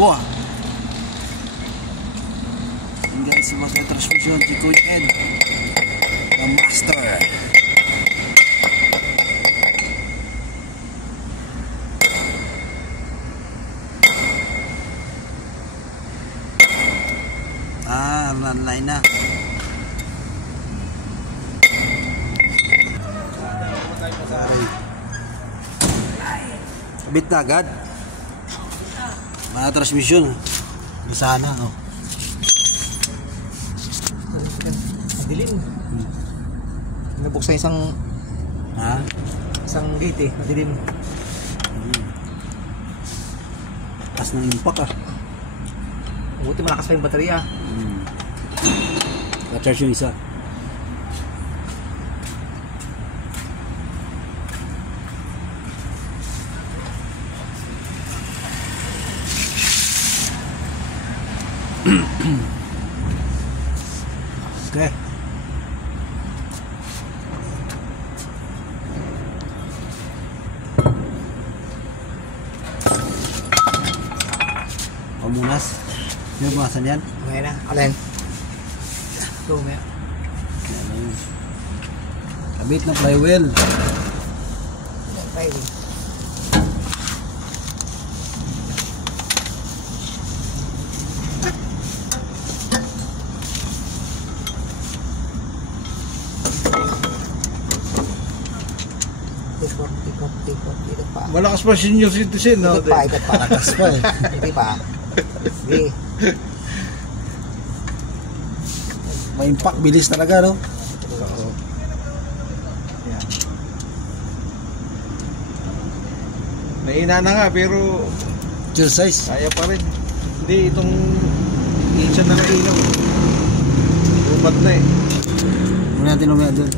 kalbo. Hanggang sa mga transmission si Kuya Ed, the master. Landline na. Kabit na agad. Mga transmission. Sana, oh. Madilim. Nabuksan isang gate eh, madilim. Taas ng impact ah. Buti malakas pa yung baterya. Na-charge yung isa. Okay. Pamunas. May bumasan yan? Okay na. Alin? Ito, may. Kabit na flywheel. Flywheel. Ikot pa. Malakas pa senior citizen, no? Ikot pa. Malakas pa eh. Hindi pa. Sige. May impact, bilis talaga, no? Yan. Naina na nga, pero Chill size. kaya pa rin. Hindi, itong incha na ilaw. Lupat na eh. Muna natin lumaya doon.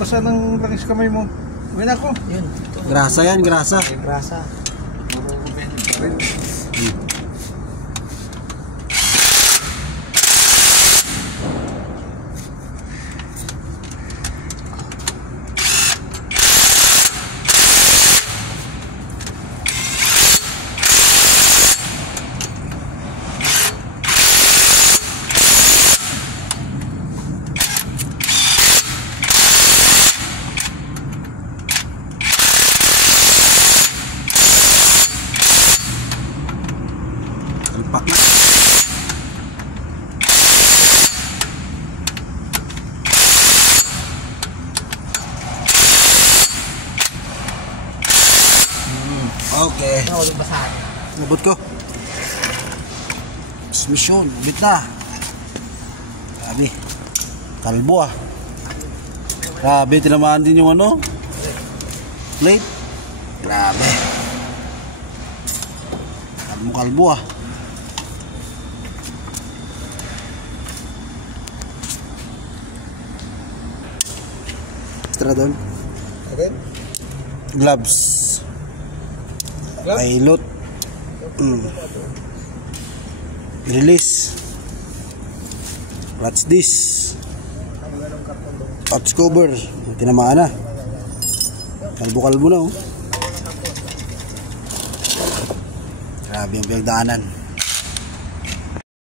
Basa ng langis kamay mo. Uwi na ako. Yun. Grasa yan, grasa. Grasa. Impact na. Okay. Walang basahan. Nabot ko. Transmission. Nabit na. Grabe. Kalbo ah. Grabe. Tinamaan din yung ano. Plate. Grabe. Kalbo ah. Extra doon. Again? Gloves. Pilot. Release. Clutch disc. Touch cover. Tinamaan na. Kalbo-kalbo na oh. Grabe yung pinagdaanan.